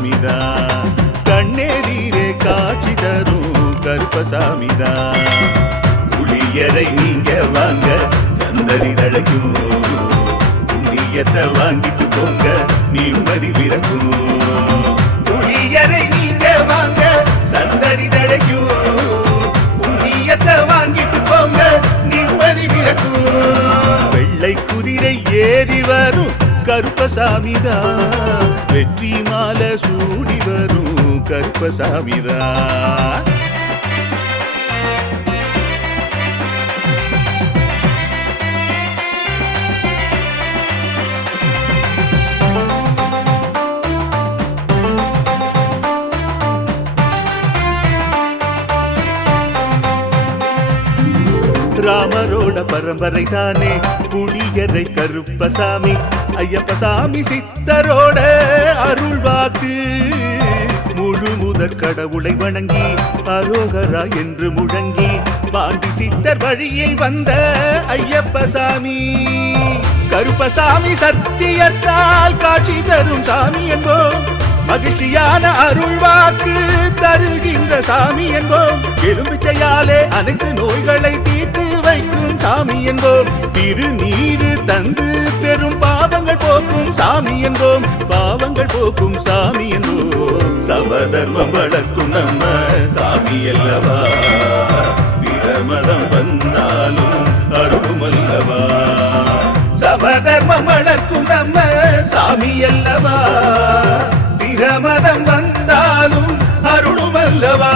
கருப்பசாமிதான். கண்ணெதிரே காட்சி தரும் கருப்பசாமிதான். புளியரை நீங்க வாங்க சந்ததி தழைக்கும், புண்ணியத்தை வாங்கிட்டு போங்க நிம்மதி பிறக்கும். புளியரை நீங்க வாங்க சந்ததி தழைக்கும், புண்ணியத்தை வாங்கிட்டு போங்க நிம்மதி பிறக்கும். வெள்ளை குதிரை ஏறி வரும் கருப்பசாமிதான், வெற்றி மாலை சூடி வரும் கருப்பசாமிதான். ராமரோட பரம்பரை தானே புளியரை கருப்பசாமி. ஐயப்பசாமி சித்தரோட அருள்வாக்கு, முழு முதற் கடவுளை வணங்கி அரோகரா என்று முழங்கி பாண்டி சித்தர் வழியில் வந்த ஐயப்பசாமி. கருப்பசாமி சத்தியத்தால் காட்சி தரும் சாமி என்போம், மகிழ்ச்சியான அருள்வாக்கு தருகின்ற சாமி என்போம். எலும்பிச்சையாலே அனைத்து நோய்களை தீர்த்து வைக்கும் சாமி என்போம். திருநீரு தந்து பெரும் பாவங்கள் போக்கும் சாமி என்போம், பாவங்கள் போக்கும் சாமி என்போம். சமதர்மம் வளர்க்கும் நம்ம சாமி அல்லவா, பிரமதம் வந்தாலும் அருளும் அல்லவா. சமதர்மம் வளர்க்கும் நம்ம சாமி அல்லவா, பிரமதம் வந்தாலும் அருளும் அல்லவா.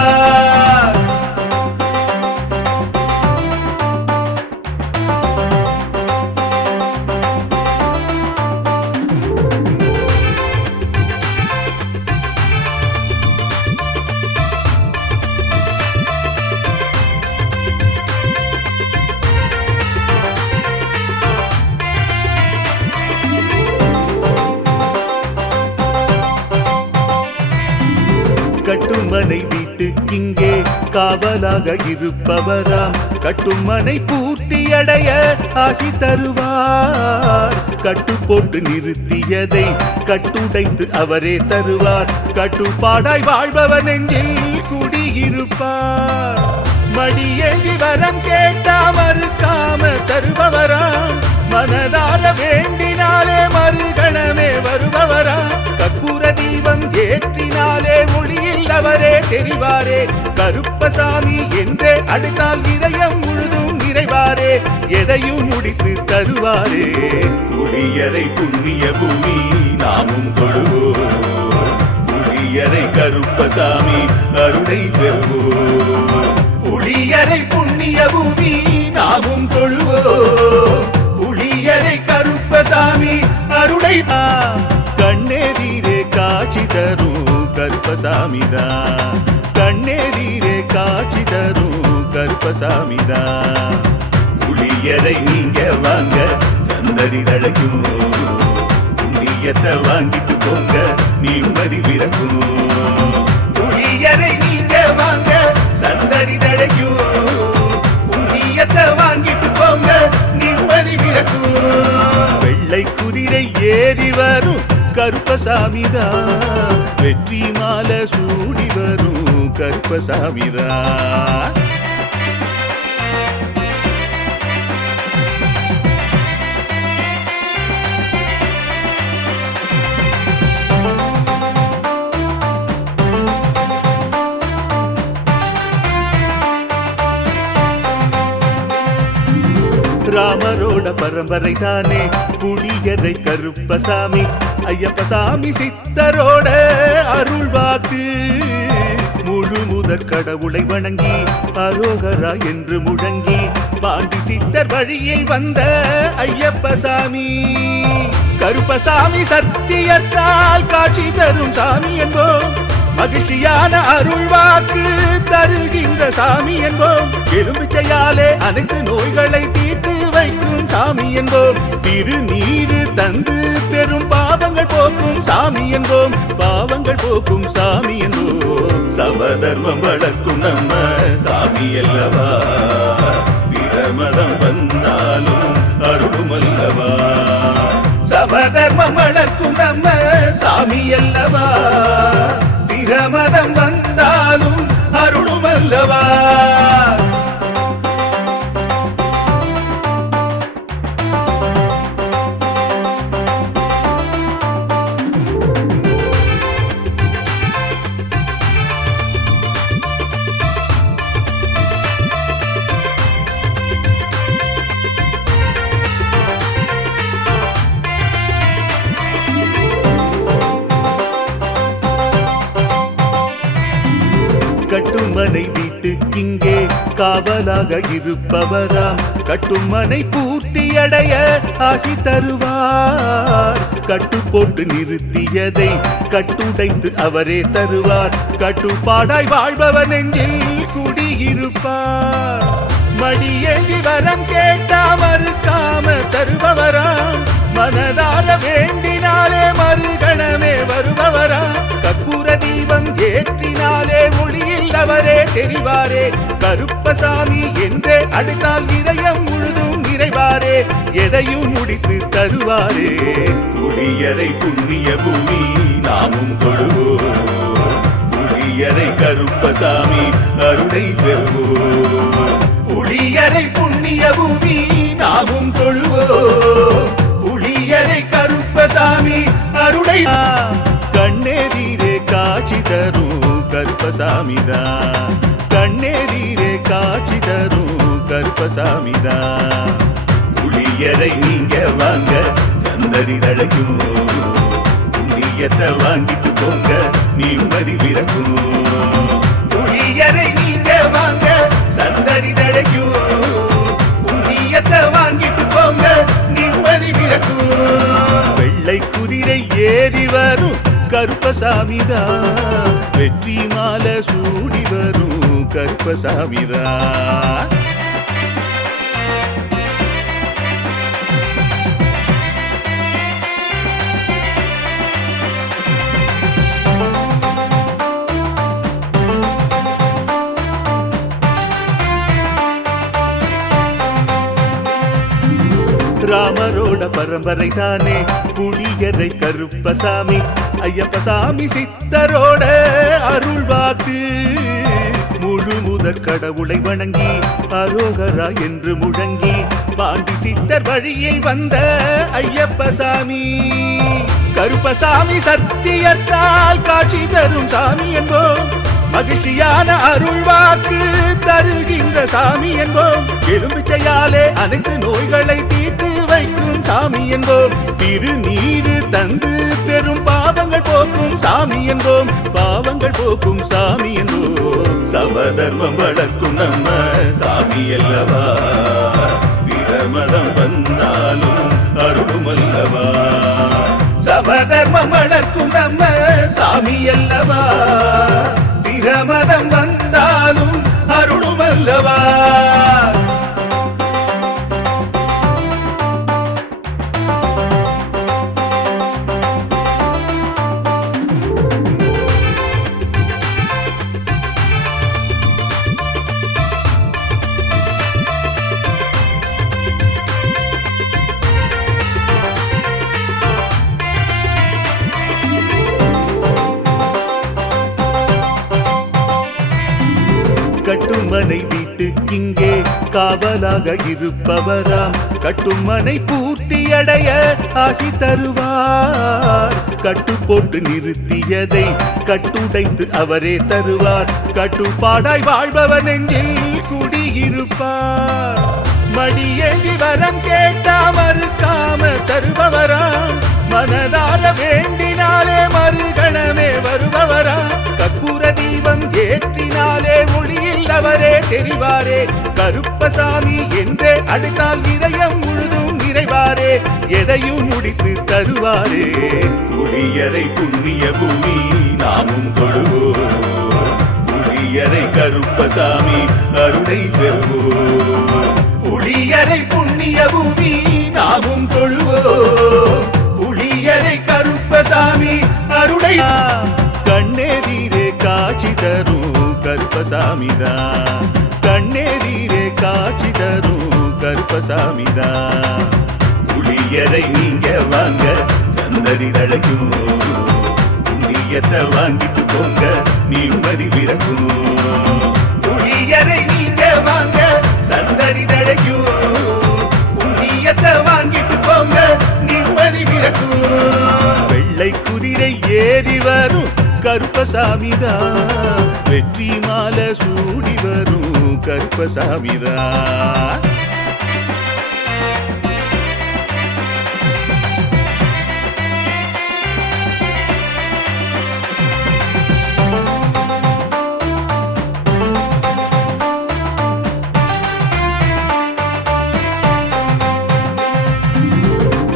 கட்டுமனை வீட்டுக்கிங்கே காவலாக இருப்பவராம், கட்டுமனை பூர்த்தியடைய ஆசி தருவார். கட்டு போட்டு நிறுத்தியதை கட்டுடைத்து அவரே தருவார். கட்டுப்பாடாய் வாழ்பவன் நெஞ்சில் குடியிருப்பார். மடியேந்தி வரம் கேட்டா மறுக்காம தருபவராம், மனதார வேண்டினாலே மறுகணமே வருபவரா. கற்பூர தீபம் ஏற்றினாலே ஒளியில் அவரே தெரிவாரே. கருப்பசாமி என்றே அழைத்தால் இதயம் முழுதும் நிறைவாரே, எதையும் முடித்து தருவாரே. புளியரை புண்ணிய பூமி நாமும் தொழுவோம், புளியரை கருப்பசாமி அருளை பெறுவோம். புளியரை புண்ணிய பூமி நாமும் தொழுவோம், புளியரை கருப்பசாமி அருளை. கண்ணெதிரே காட்சி தரும் கருப்பசாமிதான், கண்ணெதிரே காட்சி தரும் கருப்பசாமிதான். புளியரை நீங்க வாங்க சந்ததி தழைக்கும், புண்ணியத்தை வாங்கிட்டு போங்க நிம்மதி பிறக்கும். புளியரை நீங்க வாங்க சந்ததி தழைக்கும், புண்ணியத்தை வாங்கிட்டு போங்க நிம்மதி பிறக்கும். வெள்ளை குதிரை ஏறி வரும் கருப்பசாமிதான், வெற்றி மாலை சூடி வரும் கருப்பசாமிதான். ராமரோட பரம்பரை தானே புளியரை கருப்பசாமி. ஐயப்பசாமி சித்தரோட அருள்வாக்கு, முழு முதற் கடவுளை வணங்கி அரோகரா என்று முழங்கி பாண்டி சித்தர் வழியில் வந்த ஐயப்பசாமி. கருப்பசாமி சத்தியத்தால் காட்சி தரும் சாமி என்போம், மகிழ்ச்சியான அருள்வாக்கு தருகின்ற சாமி என்போம். எலும்பிச்சையாலே அனைத்து நோய்களை தீர்த்து வைக்கும் சாமி என்போம். திருநீரு தந்து பெரும் பாவங்கள் போக்கும் சாமி என்போம், பாவங்கள் போக்கும் சாமி என்போம். சமதர்மம் வளர்க்கும் நம்ம சாமி அல்லவா, பிரமதம் வந்தாலும் அருளும் அல்லவா. சமதர்மம் வளர்க்கும் நம்ம சாமி அல்லவா பிரமதம் வந்தாலும் அருளும் அல்லவா கட்டுமனை வீட்டுக்கிங்கே காவலாக இருப்பவராம் கட்டுமனை பூர்த்தியடைய ஆசி தருவார் கட்டு போட்டு நிறுத்தியதை கட்டுடைத்து அவரே தருவார் கட்டுப்பாடாய் வாழ்பவன் நெஞ்சில் குடியிருப்பார் மடியேந்தி வரம் கேட்டா மறுக்காம தருபவராம் மனதார வேண்டினாலே மறுகணமே வருபவராம் கற்பூர தீபம் ஏற்றினாலே ஒளியில் அவரே தெரிவாரே கருப்பசாமி என்றே அழைத்தால் இதயம் முழுதும் நிறைவாரே எதையும் முடித்து தருவாரே புளியரை புண்ணிய பூமி நாமும் தொழுவோம் புளியரை கருப்பசாமி அருளை பெறுவோம் புளியரை புண்ணிய பூமி நாமும் தொழுவோம் புளியரை கருப்பசாமி அருளை கண்ணெதிரே காட்சி தரும் கருப்பசாமிதான் கண்ணெதிரே காட்சி தரும் கருப்பசாமிதான் புளியரை நீங்க வாங்க சந்ததி தழைக்கும் புண்ணியத்தை வாங்கிட்டு போங்க நிம்மதி பிறக்கும் புளியரை நீங்க வாங்க சந்ததி தழைக்கும் புண்ணியத்தை வாங்கிட்டு போங்க நிம்மதி பிறக்கும் வெள்ளை குதிரை ஏறி வரும் கருப்பசாமிதான் வெற்றி மாலை சூடி வரும் கருப்பசாமிதான் ராமரோட பரம்பரை தானே புளியரை கருப்பசாமி ஐயப்பசாமி சித்தரோட அருள் வாக்கு முழு முதற் கடவுளை வணங்கி அரோகரா என்று முழங்கி பாண்டி சித்தர் வழியை வந்த ஐயப்பசாமி கருப்பசாமி சத்தியத்தால் காட்சி தரும் சாமி என்போம் மகிழ்ச்சியான அருள் வாக்கு தருகின்ற சாமி என்போம் எலும்பிச்சையாலே அனைத்து நோய்களை தீர்த்து வைக்கும் சாமி என்போம் திருநீரு தந்து பெரும் பாவங்கள் போக்கும் சாமி என்போம் பாவங்கள் போக்கும் சாமி என்போம் சமதர்மம் வளர்க்கும் நம்ம சாமி அல்லவா பிரமதம் வந்தாலும் அருளும் அல்லவா சமதர்மம் வளர்க்கும் நம்ம சாமி அல்லவா பிரமதம் வந்தாலும் அருளும் அல்லவா கட்டுமனை வீட்டுக்கிங்கே காவலாக இருப்பவராம் கட்டுமனை பூர்த்தியடைய ஆசி தருவார் கட்டு போட்டு நிறுத்தியதை கட்டுடைத்து அவரே தருவார் கட்டுப்பாடாய் வாழ்பவன் நெஞ்சில் குடியிருப்பார் மடியேந்தி வரம் கேட்டா மறுக்காம தருபவராம் மனதார வேண்டினாலே மறுகணமே வருபவராம் கற்பூர தீபம் ஏற்றினாலே ஒளியில் அவரே தெரிவாரே கருப்பசாமி என்றே அழைத்தால் இதயம் முழுதும் நிறைவாரே எதையும் முடித்து தருவாரே புளியரை புண்ணிய பூமி நாமும் தொழுவோம் புளியரை கருப்பசாமி அருளை பெறுவோம் புளியரை புண்ணிய பூமி நாமும் தொழுவோம் புளியரை கருப்பசாமி அருளை கண்ணெதிரே காட்சி தரும் கருப்பசாமிதான் கண்ணெதிரே காட்சி தரும் கருப்பசாமிதான் புளியரை நீங்க வாங்க சந்ததி தழைக்கும் புண்ணியத்தை வாங்கிட்டு போங்க நிம்மதி பிறக்கும். புளியரை நீங்க வாங்க சந்தடி தடைக்கும். புண்ணியத்தை வாங்கிட்டு போங்க நிம்மதி பிறக்கும். வெள்ளை குதிரை ஏறி வரும் கருப்பசாமிதான், வெற்றி மாலை சூடி வரும் கருப்பசாமிதான்.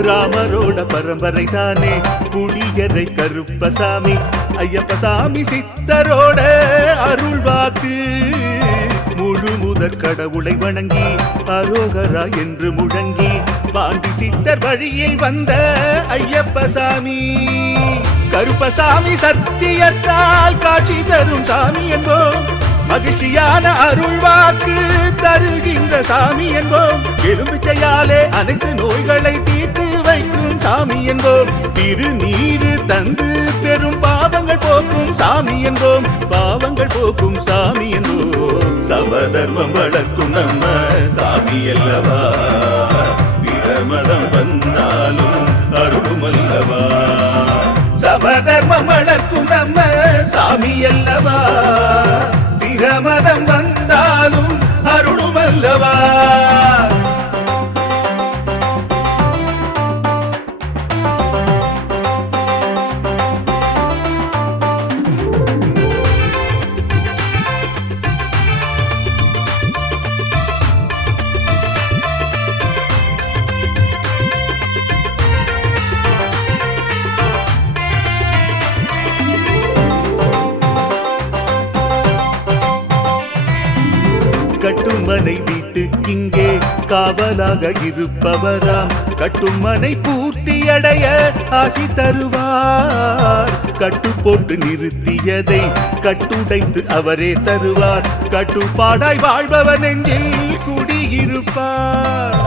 ராமரோட பரம்பரை தானே புளியரை கருப்பசாமி. ஐயப்பசாமி சித்தரோட அருள் வாக்கு. முழு முதற் கடவுளை வணங்கி அரோகரா என்று முழங்கி பாண்டி சித்தர் வழியில் வந்த ஐயப்பசாமி. கருப்பசாமி சத்தியத்தால் காட்சி தரும் சாமி என்போம். மகிழ்ச்சியான அருள் வாக்கு தருகின்ற சாமி என்போம். எலும்பிச்சையாலே அனைத்து நோய்களை தீர்த்து வைக்கும் சாமி என்போம். திருநீரு தந்து பெரும் பாவங்கள் போக்கும் சாமி என்போம். பாவங்கள் போக்கும் சாமி என்போம். சமதர்மம் வளர்க்கும் நம்ம சாமி அல்லவா. பிரமதம் வந்தாலும் அருளும் அல்லவா. சமதர்மம் வளர்க்கும் நம்ம சாமி அல்லவா. பிரமதம் வந்தாலும் அருளும் அல்லவா. கட்டுமனை வீட்டுக்கிங்கே காவலாக இருப்பவராம். கட்டுமனை பூர்த்தியடைய ஆசி தருவார். கட்டு போட்டு நிறுத்தியதை கட்டுடைத்து அவரே தருவார். கட்டுப்பாடாய் வாழ்பவர் நெஞ்சில் குடியிருப்பார்.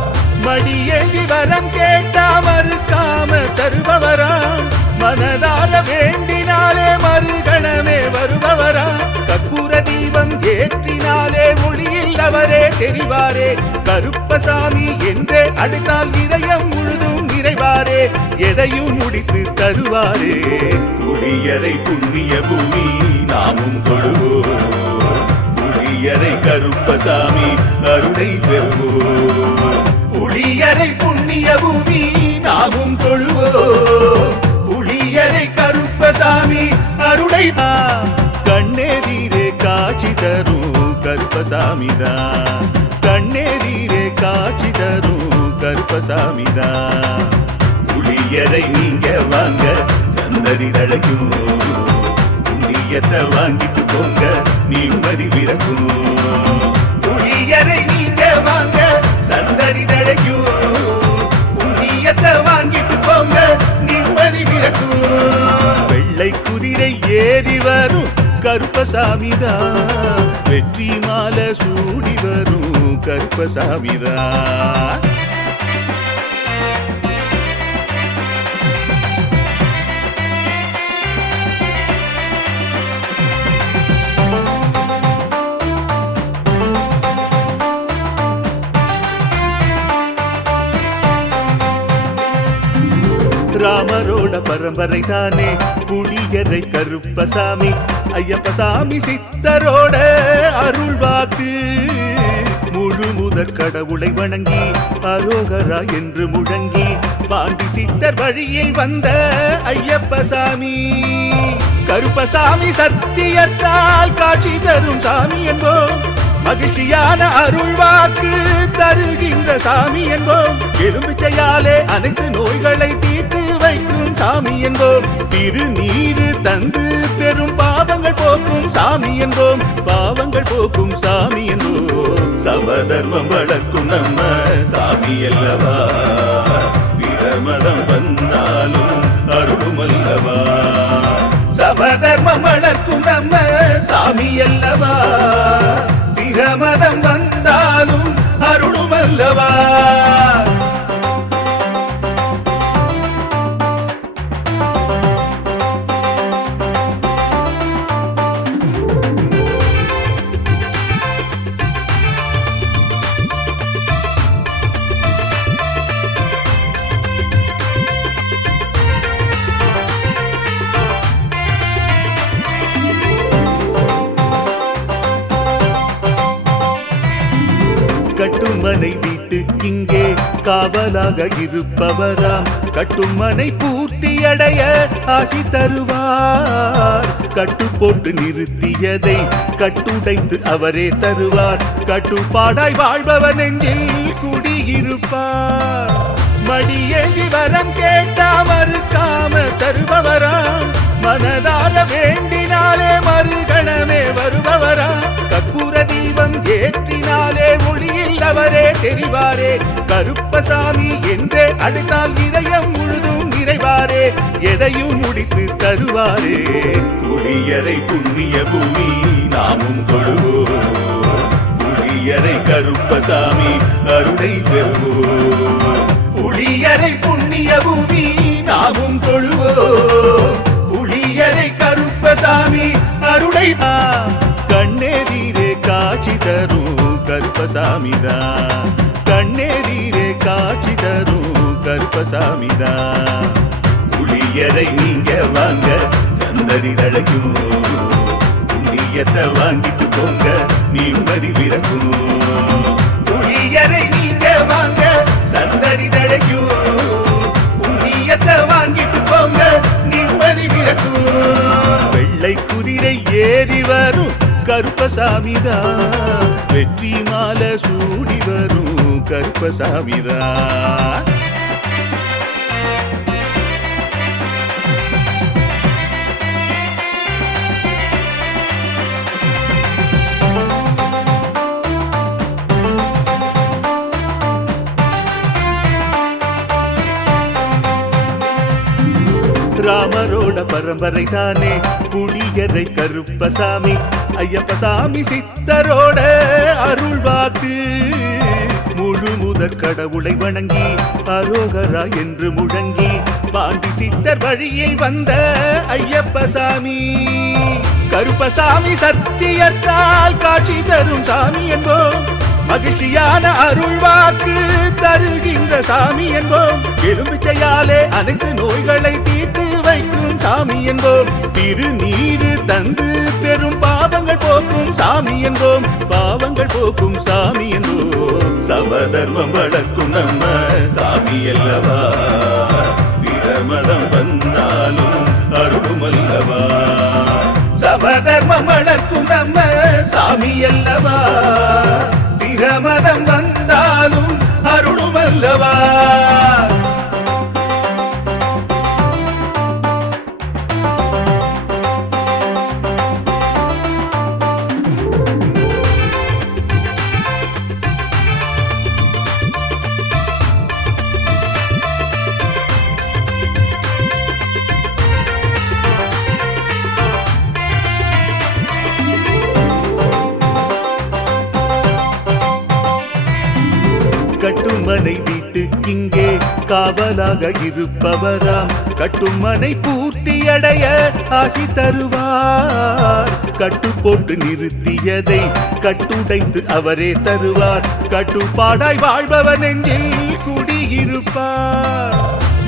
மடியேந்தி வரம் கேட்டா மறுக்காம தருபவராம். மனதார வேண்டினாலே மறுகணமே வருபவராம். கற்பூர தீபம் ஏற்றினாலே ஒளியில் அவரே தெரிவாரே. கருப்பசாமி என்றே அழைத்தால் இதயம் முழுதும் நிறைவாரே. எதையும் முடித்து தருவாரே. புளியரை புண்ணிய பூமி நாமும் தொழுவோம். புளியரை கருப்பசாமி அருளை பெறுவோம். புளியரை புண்ணிய பூமி நாமும் தொழுவோம். புளியரை கருப்பசாமி அருளை கண்ணெதிரே காட்சி தரும் கருப்பசாமிதான். கண்ணெதிரே காட்சி தரும் கருப்பசாமிதான். புளியரை நீங்க வாங்க சந்ததி தழைக்கும். புண்ணியத்தை வாங்கிட்டு போங்க நிம்மதி பிறக்கும். புளியரை நீங்க வாங்க சந்ததி தழைக்கும். புண்ணியத்தை வாங்கிட்டு போங்க நிம்மதி பிறக்கும். வெள்ளை குதிரை ஏறி வரும் கருப்பசாமிதான், வெற்றி மாலை சூடி வரும் கருப்பசாமிதான். ராமரோட பரம்பரை தானே புளியரை கருப்பசாமி. ஐயப்பசாமி சித்தரோட அருள் வாக்கு. முழு முதற் கடவுளை வணங்கி அரோகரா என்று முழங்கி பாண்டி சித்தர் வழியில் வந்த ஐயப்பசாமி. கருப்பசாமி சத்தியத்தால் காட்சி தரும் சாமி என்போம். மகிழ்ச்சியான அருள் வாக்கு தருகின்ற சாமி என்போம். எலும்பிச்சையாலே அனைத்து நோய்களை தீர்த்து வைக்கும் சாமி என்போம். திருநீரு தந்து பெரும் பாவங்கள் போக்கும் சாமி என்போம். பாவங்கள் போக்கும் சாமி என்போம். சமதர்மம் வளர்க்கும் நம்ம சாமி அல்லவா. பிரமதம் வந்தாலும் அருளும் அல்லவா. சமதர்மம் வளர்க்கும் நம்ம சாமி அல்லவா. பிரமதம் வந்தாலும் அருளும் அல்லவா. கட்டுமனை வீட்டுக்கிங்கே காவலாக இருப்பவராம் கட்டுமனை பூர்த்தியடைய ஆசி தருவார் கட்டு போட்டு நிறுத்தியதை கட்டுடைத்து அவரே தருவார் கட்டுப்பாடாய் வாழ்பவன் நெஞ்சில் குடியிருப்பார் மடியேந்தி வரம் கேட்டா மறுக்காம தருபவராம் மனதார வேண்டினாலே மறுகணமே வருபவராம் கற்பூர தீபம் ஏற்றினாலே ஒளியில் அவரே தெரிவாரே கருப்பசாமி என்றே அழைத்தால் இதயம் முழுதும் நிறைவாரே எதையும் முடித்து தருவாரே புளியரை புண்ணிய பூமி நாமும் கொள்வோம் புளியரை கருப்பசாமி அருளை பெறுவோம் புளியரை புண்ணிய பூமி நாமும் தொழுவோம் புளியரை கருப்பசாமி அருளை கண்ணெதிரே காட்சி தரும் கருப்பசாமிதான் கண்ணெதிரே காட்சி தரும் கருப்பசாமிதான் புளியரை நீங்க வாங்க சந்ததி தழைக்கும் புண்ணியத்தை வாங்கிட்டு போங்க நிம்மதி பிறக்கும் புளியரை நீங்க வாங்க சந்ததி தழைக்கும் புண்ணியத்தை வாங்கிட்டு போங்க நிம்மதி பிறக்கும் வெள்ளை குதிரை ஏறி வரும் கருப்பசாமிதான் வெற்றி மாலை சூடி வரும் கருப்பசாமிதான் ராமரோட பரம்பரை தானே புளியரை கருப்பசாமி ஐயப்பசாமி சித்தரோட அருள்வாக்கு முழு முதற் கடவுளை வணங்கி அரோகரா என்று முழங்கி பாண்டி சித்தர் வழியில் வந்த ஐயப்பசாமி கருப்பசாமி சத்தியத்தால் காட்சி தரும் சாமி என்போம் மகிழ்ச்சியான அருள்வாக்கு தருகின்ற சாமி என்போம் எலும்பிச்சையாலே அனைத்து நோய்களை தீர்த்து வைக்கும் சாமி என்போம் திருநீரு தந்து பெரும் பாவங்கள் போக்கும் சாமி என்போம் பாவங்கள் போக்கும் சாமி என்போம் சமதர்மம் வளர்க்கும் நம்ம சாமி அல்லவா பிரமதம் வந்தாலும் அருளும் அல்லவா சமதர்மம் வளர்க்கும் நம்ம சாமி அல்லவா பிரமதம் வந்தாலும் அருளும் அல்லவா கட்டுமனை வீட்டுக்கிங்கே காவலாக இருப்பவராம் கட்டுமனை பூர்த்தியடைய ஆசி தருவார் கட்டு போட்டு நிறுத்தியதை கட்டுடைத்து அவரே தருவார் கட்டுப்பாடாய் வாழ்பவன் நெஞ்சில் குடியிருப்பார்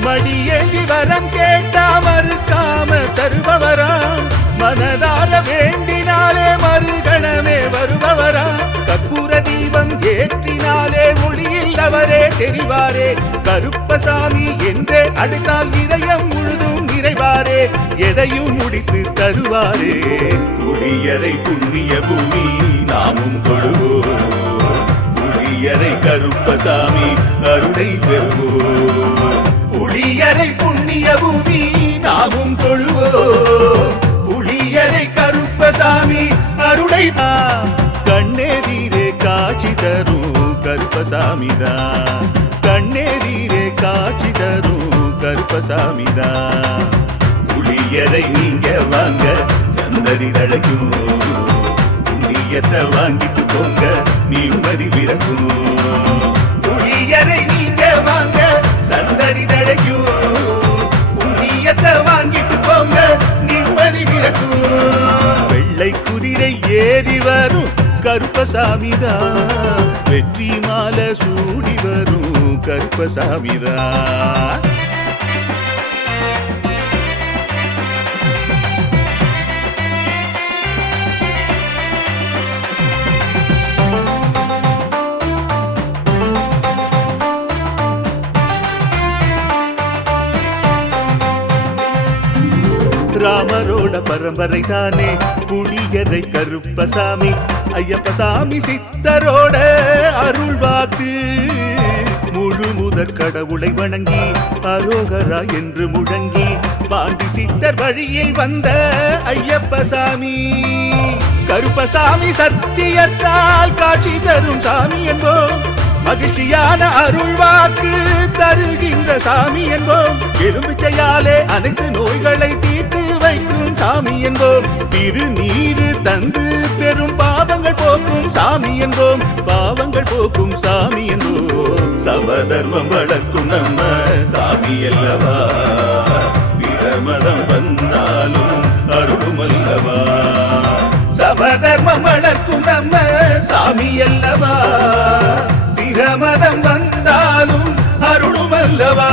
மடியேந்தி வரம் கேட்டா மறுக்காம தருபவராம் மனதார வேண்டினாலே மறுகணமே வருபவராம் கற்பூர தீபம் ஏற்றினாலே ஒளியில் அவரே தெரிவாரே கருப்பசாமி என்றே அழைத்தால் இதயம் முழுதும் நிறைவாரே எதையும் முடித்து தருவாரே புளியரை புண்ணிய பூமி நாமும் கொள்வோம் புளியரை கருப்பசாமி அருளை பெறுவோம் புளியரை புண்ணிய பூமி நாமும் தொழுவோம் புளியரை கருப்பசாமி அருளை கண்ணெதிரே காட்சி தரும் கருப்பசாமிதான் கண்ணெதிரே காட்சி தரும் கருப்பசாமிதான் புளியரை நீங்க வாங்க சந்ததி தழைக்கும் புண்ணியத்தை வாங்கிட்டு போங்க நிம்மதி பிறக்கும் புளியரை நீங்க வாங்க சந்ததி தழைக்கும் புண்ணியத்தை வாங்கிட்டு போங்க நிம்மதி பிறக்கும் வெள்ளை குதிரை ஏறி வரும் கருப்பசாமிதான் வெற்றி மாலை சூடி வரும் கருப்பசாமிதான் ராமரோட பரம்பரை தானே புளியரை கருப்பசாமி ஐயப்பசாமி சித்தரோட அருள்வாக்கு முழு முதற் கடவுளை வணங்கி அரோகரா என்று முழங்கி பாண்டி சித்தர் வழியில் வந்த ஐயப்பசாமி கருப்பசாமி சத்தியத்தால் காட்சி தரும் சாமி என்போம் மகிழ்ச்சியான அருள்வாக்கு தருகின்ற சாமி என்போம் எலும்பிச்சையாலே அனைத்து நோய்களை தீர்த்து வைக்கும் சாமி என்போம் திருநீரு தந்து பெரும் பாவங்கள் போக்கும் சாமி என்போம் பாவங்கள் போக்கும் சாமி என்போம் சமதர்மம் வளர்க்கும் நம்ம சாமி அல்லவா பிரமதம் வந்தாலும் அருளும் அல்லவா சமதர்மம் வளர்க்கும் நம்ம சாமி அல்லவா பிரமதம் வந்தாலும் அருளும் அல்லவா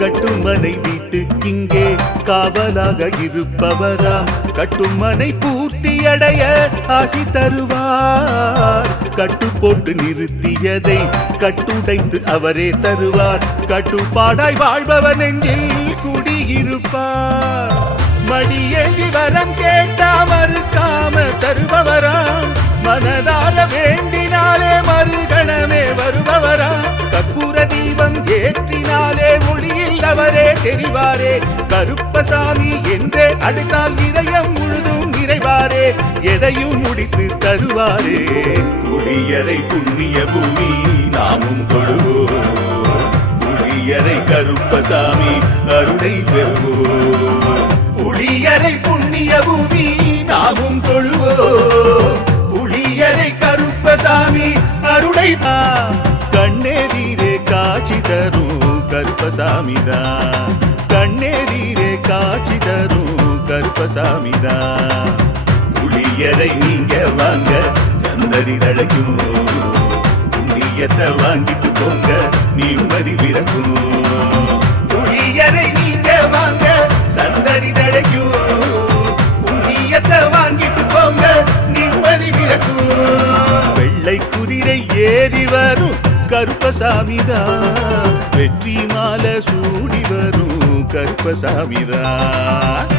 கட்டுமனை வீட்டுக்கிங்கே காவலாக இருப்பவராம் கட்டுமனை பூர்த்தியடைய ஆசி தருவார் கட்டு போட்டு நிறுத்தியதை கட்டுடைத்து அவரே தருவார் கட்டுப்பாடாய் வாழ்பவன் நெஞ்சில் குடியிருப்பார் மடியேந்தி வரம் கேட்டா மறுக்காம தருபவராம் மனதார வேண்டினாலே மறுகணமே வருபவராம் கற்பூர தீபம் ஏற்றினாலே ஒளியில் அவரே தெரிவாரே கருப்பசாமி என்றே அழைத்தால் இதயம் முழுதும் நிறைவாரே எதையும் முடித்து தருவாரே புளியரை புண்ணிய பூமி நாமும் தொழுவோம் புளியரை கருப்பசாமி அருளை பெறுவோம் புளியரை புண்ணிய பூமி நாமும் தொழுவோம் புளியரை கருப்பசாமி அருளை கண்ணெதிரே காட்சி தரும் கருப்பசாமிதான் கண்ணெதிரே காட்சி தரும் கருப்பசாமிதான் புளியரை நீங்க வாங்க சந்ததி தழைக்கும் புண்ணியத்தை வாங்கிட்டு போங்க நிம்மதி பிறக்கும் புளியரை நீங்க வாங்க சந்ததி தழைக்கும் புண்ணியத்தை வாங்கிட்டு போங்க நிம்மதி பிறக்கும் வெள்ளை குதிரை ஏறி வரும் கருப்பசாமிதான் வெற்றி மாலை சூடி வரும் கருப்பசாமிதான்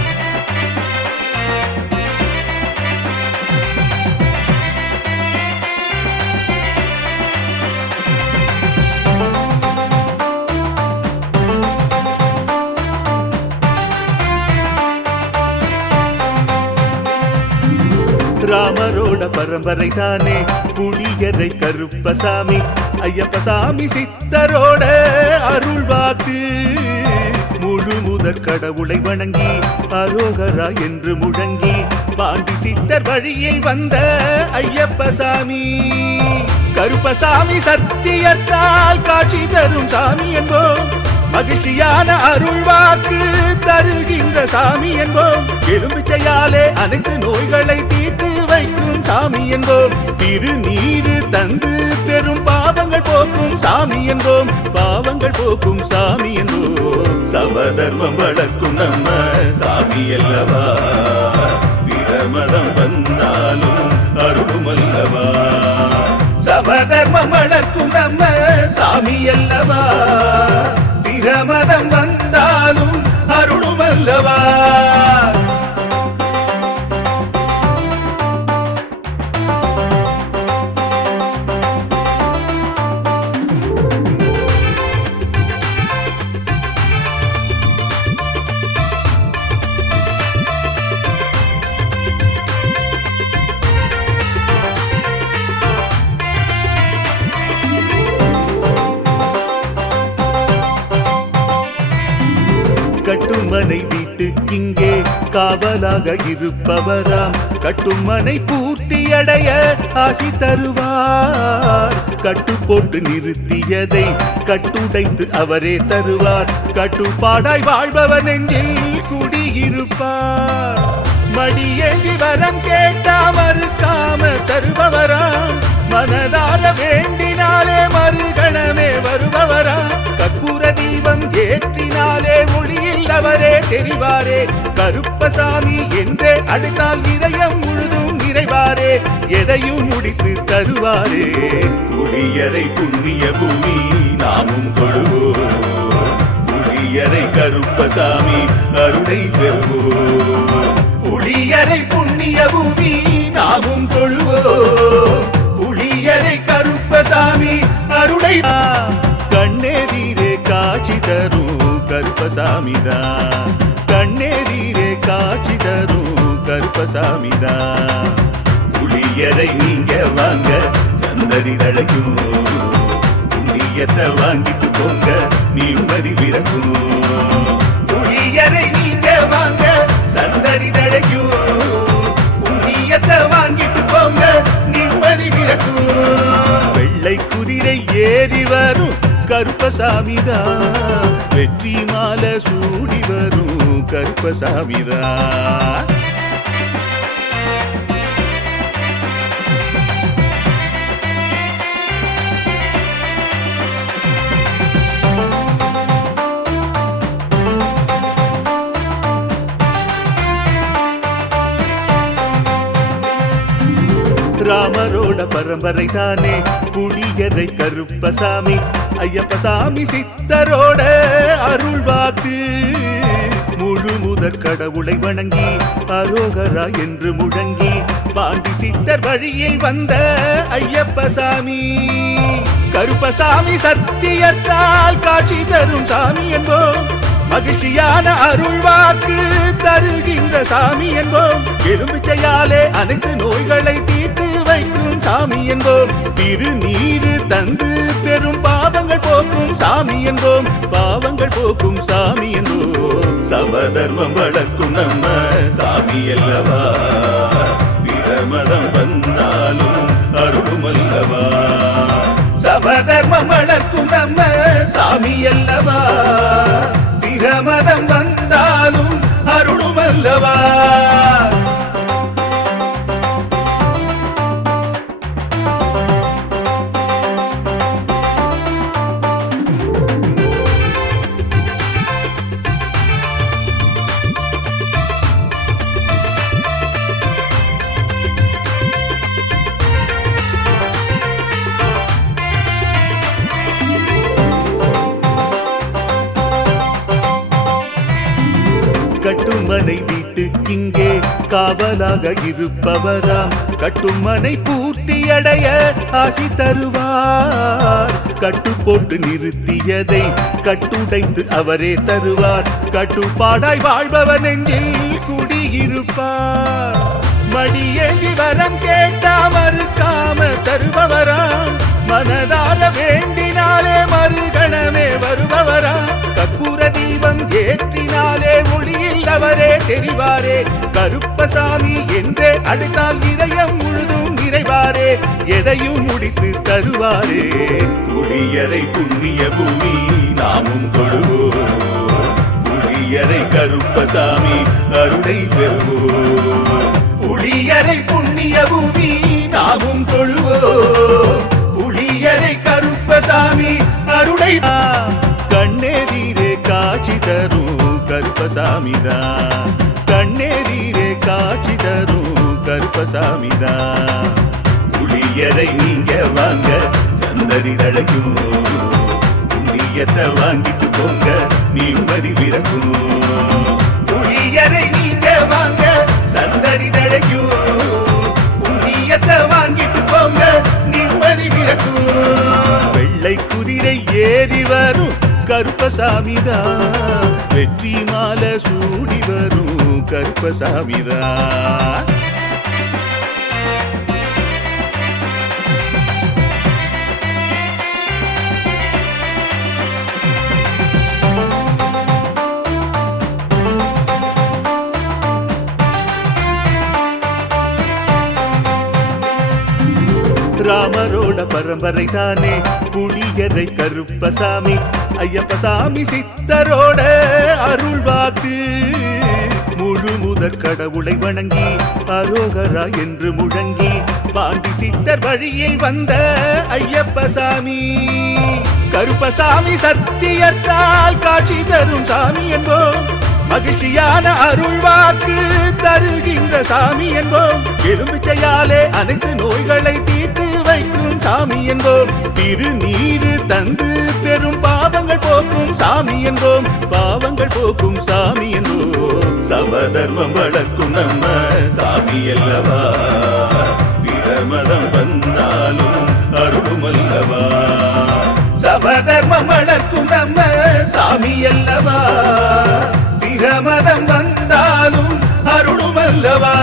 ராமரோட பரம்பரை தானே புளியரை கருப்பசாமி ஐயப்பசாமி சித்தரோட அருள்வாக்கு முழு முதற் கடவுளை வணங்கி அரோகரா என்று முழங்கி பாண்டி சித்தர் வழியில் வந்த ஐயப்பசாமி கருப்பசாமி சத்தியத்தால் காட்சி தரும் சாமி என்போம் மகிழ்ச்சியான அருள்வாக்கு தருகின்ற சாமி என்போம் எலும்பிச்சையாலே அனைத்து நோய்களை தீர்த்து வைக்கும் சாமி என்போம் திருநீரு தந்து பெரும் பாவங்கள் போக்கும் சாமி என்போம் பாவங்கள் போக்கும் சாமி என்போம் சமதர்மம் வளர்க்கும் நம்ம சாமி அல்லவா பிரமதம் வந்தாலும் அருளும் அல்லவா சமதர்மம் வளர்க்கும் நம்ம சாமி அல்லவா பிரமதம் வந்தாலும் அருளும் அல்லவா கட்டுமனை வீட்டுக்கிங்கே காவலாக இருப்பவராம் கட்டுமனை பூர்த்தியடைய ஆசி தருவார் கட்டு போட்டு நிறுத்தியதை கட்டுடைத்து அவரே தருவார் கட்டுப்பாடாய் வாழ்பவன் நெஞ்சில் குடியிருப்பார் மடியேந்தி வரம் கேட்டா மறுக்காம தருபவராம் மனதார வேண்டினாலே மறுகணமே வருபவராம் கற்பூர தீபம் ஏற்றினாலே ஒளியில் அவரே தெரிவாரே கருப்பசாமி என்றே அழைத்தால் இதயம் முழுதும் நிறைவாரே எதையும் முடித்து தருவாரே குளியரை புண்ணிய பூமி நாமும் கொள்வோம் புளியரை கருப்பசாமி அருளை பெறுவோம் புளியரை புண்ணிய பூமி நாமும் தொழுவோம் புளியரை கருப்பசாமி அருளை கண்ணெதிரே காட்சி தரும் கருப்பசாமிதான் கண்ணெதிரே காட்சி தரும் கருப்பசாமிதான் புளியரை நீங்க வாங்க சந்ததி தழைக்கும் புண்ணியத்தை வாங்கிட்டு போங்க நிம்மதி பிறக்கும் புளியரை நீங்க வாங்க சந்ததி தழைக்கும் புண்ணியத்தை வாங்கிட்டு போங்க நிம்மதி பிறக்கும் வெள்ளை குதிரை ஏறி வரும் கருப்பசாமிதான் வெற்றி மாலை சூடி வரும் கருப்பசாமிதான் ராமரோட பரம்பரை தானே புளியரை கருப்பசாமி ஐயப்பசாமி சித்தரோட அருள் வாக்கு முழு முதற் கடவுளை வணங்கி அரோகரா என்று முழங்கி பாண்டி சித்தர் வழியில் வந்த ஐயப்பசாமி கருப்பசாமி சத்தியத்தால் காட்சி தரும் சாமி என்போம் மகிழ்ச்சியான அருள் வாக்கு தருகின்ற சாமி என்போம் எலுமிச்சையாலே அனைத்து நோய்களை தீர்த்து வைக்கும் சாமி என்போம் திருநீரு தந்து பெரும் பாவங்கள் போக்கும் சாமி என்போம் பாவங்கள் போக்கும் சாமி என்போம் சமதர்மம் வளர்க்கும் நம்ம சாமி அல்லவா பிரமதம் வந்தாலும் அருளும் அல்லவா சமதர்மம் வளர்க்கும் நம்ம சாமி அல்லவா பிரமதம் வந்தாலும் அருளும் அல்லவா கட்டுமனை வீட்டுக்கிங்கே காவலாக இருப்பவராம் கட்டுமனை பூர்த்தியடைய ஆசி தருவார் கட்டு போட்டு நிறுத்தியதை கட்டுடைத்து அவரே தருவார் கட்டுப்பாடாய் வாழ்பவர் நெஞ்சில் குடியிருப்பார் மடியேந்தி வரம் கேட்டா மறுக்காம தருபவராம் மனதார வேண்டினாலே மறுகணமே வருபவராம் கற்பூர தீபம் ஏற்றினாலே ஒளியில் அவரே தெரிவாரே கருப்பசாமி என்றே அழைத்தால் இதயம் முழுதும் நிறைவாரே எதையும் முடித்து தருவாரே புளியரை புண்ணிய பூமி நாமும் கொள்வோம் புளியரை கருப்பசாமி அருளை பெறுவோம் புளியரை புண்ணிய பூமி நாமும் தொழுவோம் புளியரை கருப்பசாமி அருளை கண்ணெதிரே காட்சி தரும் கருப்பசாமிதான் கண்ணெதிரே காட்சி தரும் கருப்பசாமிதான் புளியரை நீங்க வாங்க சந்ததி தழைக்கும் புண்ணியத்தை வாங்கிட்டு போங்க நிம்மதி பிறக்கும் புளியரை நீங்க வாங்க சந்ததி தழைக்கும் புண்ணியத்தை வாங்கிட்டு போங்க நிம்மதி பிறக்கும் வெள்ளை குதிரை ஏறி வரும் கருப்பசாமிதான் வெற்றி மாலை சூடி வரும் கருப்பசாமிதான் ராமரோட பரம்பரை தானே புளியரை கருப்பசாமி ஐயப்பசாமி சித்தரோட அருள் வாக்கு முழு முதற் முதற் கடவுளை வணங்கி அரோகரா என்று முழங்கி பாண்டி சித்தர் வழியில் வந்த ஐயப்ப சாமி கருப்பசாமி சத்தியத்தால் காட்சி தரும் சாமி என்போம் மகிழ்ச்சியான அருள் வாக்கு தருகின்ற சாமி என்போம் எலும்பிச்சையாலே அனைத்து நோய்களை தீர்த்து வைக்கும் சாமி என்போம் திருநீரு தந்து பெரும் பாவங்கள் போக்கும் சாமி என்போம் பாவங்கள் போக்கும் சாமி என்போம் சமதர்மம் வளர்க்கும் நம்ம சாமி அல்லவா பிரமதம் வந்தாலும் அருளும் அல்லவா சமதர்மம் வளர்க்கும் நம்ம சாமி அல்லவா பிரமதம் வந்தாலும் அருளும் அல்லவா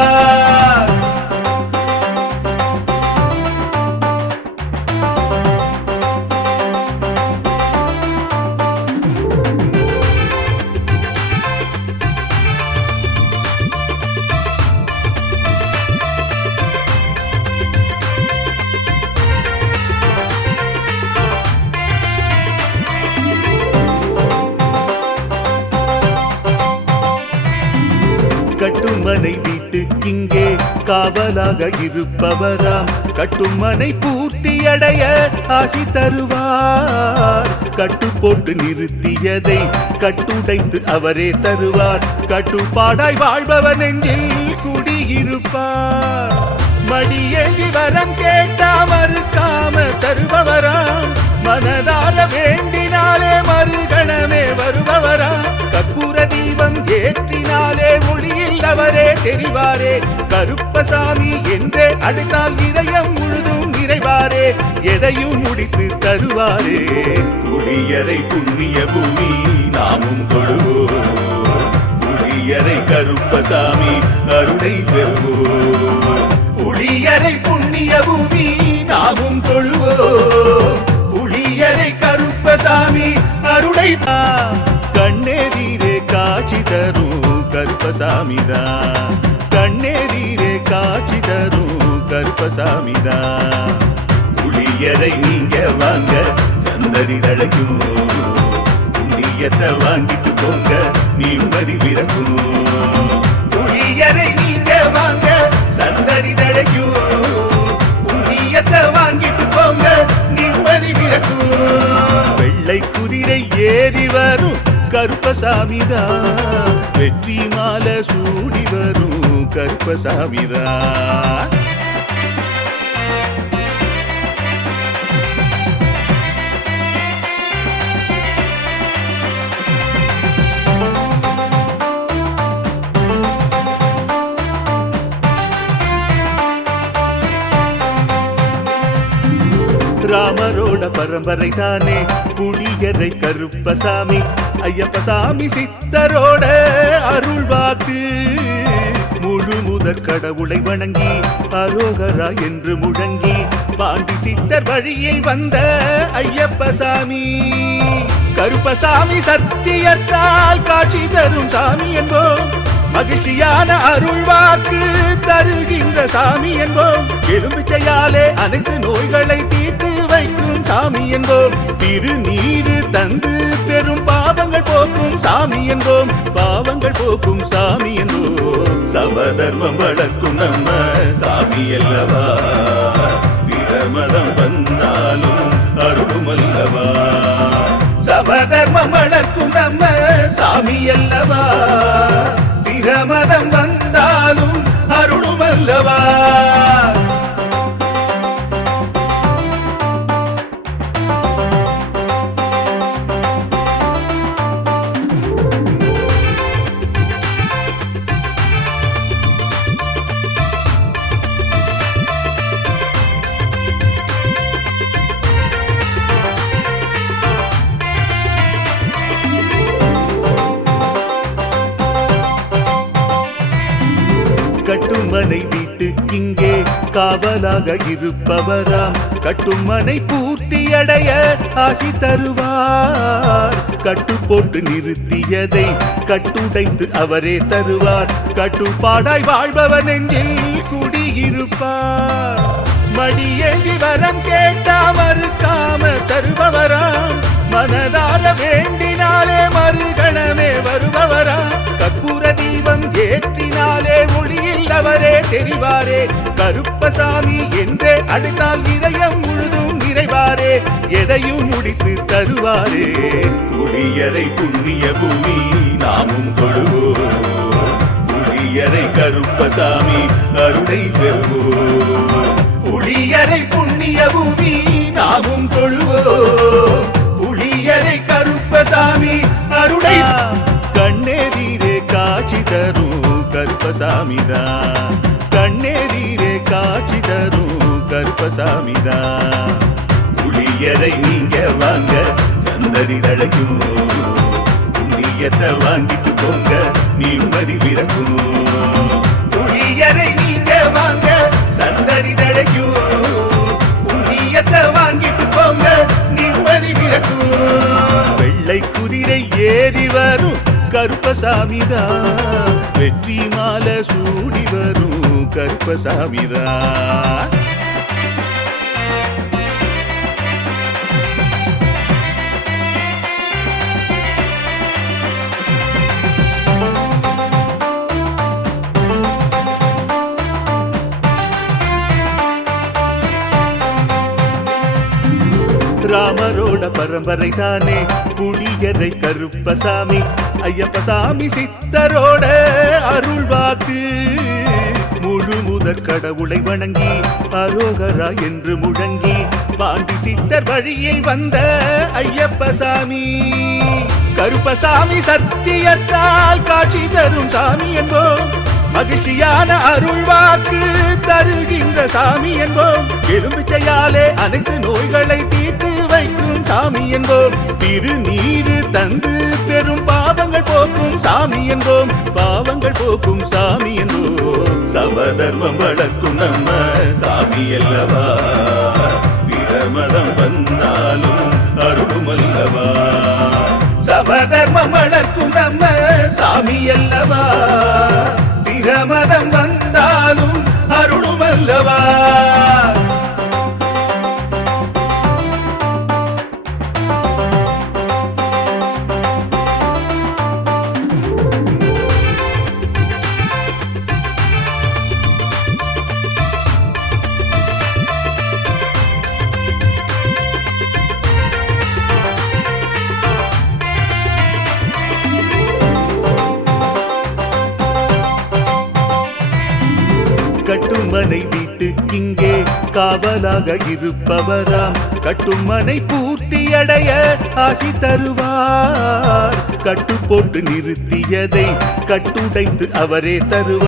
கட்டுமனை வீட்டுக்கிங்கே காவலாக இருப்பவராம் கட்டுமனை பூர்த்தியடைய ஆசி தருவார் கட்டு போட்டு நிறுத்தியதை கட்டுடைத்து அவரே தருவார் கட்டுப்பாடாய் வாழ்பவன் நெஞ்சில் குடியிருப்பார் மடியேந்தி வரம் கேட்டா மறுக்காம தருபவராம் மனதார வேண்டினாலே மறுகணமே வருபவராம் கற்பூர தீபம் ஏற்றினாலே ஒளியில் அவரே தெரிவாரே கருப்பசாமி என்றே அழைத்தால் இதயம் முழுதும் நிறைவாரே எதையும் முடித்து தருவாரே புளியரை புண்ணிய பூமி நாமும் தொழுவோம் புளியரை கருப்பசாமி அருளை பெறுவோம் புளியரை புண்ணிய பூமி நாமும் தொழுவோம் புளியரை கருப்பசாமி அருளை கண்ணெதிரே காட்சி தரும் கருப்பசாமிதான் கண்ணெதிரே காட்சி தரும் கருப்பசாமிதான் புளியரை நீங்க வாங்க சந்ததி தழைக்கும் புண்ணியத்தை வாங்கிட்டு போங்க நிம்மதி பிறக்கும் புளியரை நீங்க வாங்க சந்ததி தழைக்கும் புண்ணியத்தை வாங்கிட்டு போங்க நிம்மதி பிறக்கும் வெள்ளை குதிரை ஏறி வரும் கருப்பசாமிதான் வெற்றி மாலை சூடி வரும் கருப்பசாமிதான் ராமரோட பரம்பரை தானே புளியரை கருப்பசாமி ஐயப்பசாமி சித்தரோட அருள் வாக்கு முழு முதற் கடவுளை வணங்கி அரோகரா என்று முழங்கி பாண்டி சித்தர் வழியில் வந்த ஐயப்பசாமி கருப்பசாமி சத்தியத்தால் காட்சி தரும் சாமி என்போம் மகிழ்ச்சியான அருள் வாக்கு தருகின்ற சாமி என்போம் எலும்பிச்சையாலே அனைத்து நோய்களை தீர்த்து வைக்கும் சாமி என்போம் திருநீரு தந்து பெரும் பாவங்கள் போக்கும் சாமி என்போம் பாவங்கள் போக்கும் சாமி என்போம் சமதர்மம் வளர்க்கும் நம்ம சாமி அல்லவா பிரமதம் வந்தாலும் அருளும் அல்லவா சமதர்மம் வளர்க்கும் நம்ம சாமி அல்லவா பிரமதம் வந்தாலும் அருளும் அல்லவா கட்டுமனை வீட்டுக்கிங்கே காவலாக இருப்பவராம் கட்டுமனை பூர்த்தியடைய ஆசி தருவார் கட்டு போட்டு நிறுத்தியதை கட்டுடைத்து அவரே தருவார் கட்டுப்பாடாய் வாழ்பவன் நெஞ்சில் குடியிருப்பார் மடியேந்தி வரம் கேட்டா மறுக்காம தருபவராம் மனதார வேண்டினாலே மறுகணமே வருபவராம் கற்பூர தீபம் ஏற்றினால் தெரிவாரே. கருப்பசாமி என்றே அழைத்தால் இதயம் முழுதும் நிறைவாரே. எதையும் முடித்து தருவாரே. புளியரை புண்ணிய பூமி நாமும் தொழுவோம். புளியரை கருப்பசாமி அருளை பெறுவோம். புளியரை புண்ணிய பூமி நாமும் தொழுவோம். புளியரை கருப்பசாமி அருளை. கண்ணெதிரே காட்சி தரும் கருப்பசாமிதான். கண்ணெதிரே காட்சி தரும் கருப்பசாமிதான். புளியரை நீங்க வாங்க சந்ததி தழைக்கும். புண்ணியத்தை வாங்கிட்டு போங்க நிம்மதி பிறக்கும். புளியரை நீங்க வாங்க சந்ததி தழைக்கும். புண்ணியத்தை வாங்கிட்டு போங்க நிம்மதி பிறக்கும். வெள்ளை குதிரை ஏறி வரும் கருப்பசாமிதான். வெற்றி மாலை சூடி வரும் கருப்பசாமிதான். ராமரோட பரம்பரை தானே புளியரை கருப்பசாமி. ஐயப்பசாமி சித்தரோட அருள்வாக்கு. முழு முதற் கடவுளை வணங்கி அரோகரா என்று முழங்கி பாண்டி சித்தர் வழியில் வந்த ஐயப்பசாமி. கருப்பசாமி சத்தியத்தால் காட்சி தரும் சாமி என்போம். மகிழ்ச்சியான அருள்வாக்கு தருகின்ற சாமி என்போம். எலும்பிச்சையாலே அனைத்து நோய்களை தீர்த்து வைக்கும் சாமி என்போம். திருநீரு தந்து பெரும் பாவங்கள் போக்கும் சாமி என்போம். பாவங்கள் போக்கும் சாமி என்போம். சமதர்மம் வளர்க்கும் நம்ம சாமி அல்லவா. பிரமதம் வந்தாலும் அருளும் அல்லவா. சமதர்மம் வளர்க்கும் நம்ம சாமி அல்லவா. பிரமதம் வந்தாலும் அருளும் அல்லவா. கட்டுமனை வீட்டுக்கிங்கே காவலாக இருப்பவராம். கட்டுமனை பூர்த்தியடைய ஆசி தருவார். கட்டு போட்டு நிறுத்தியதை கட்டுடைத்து அவரே தருவார்.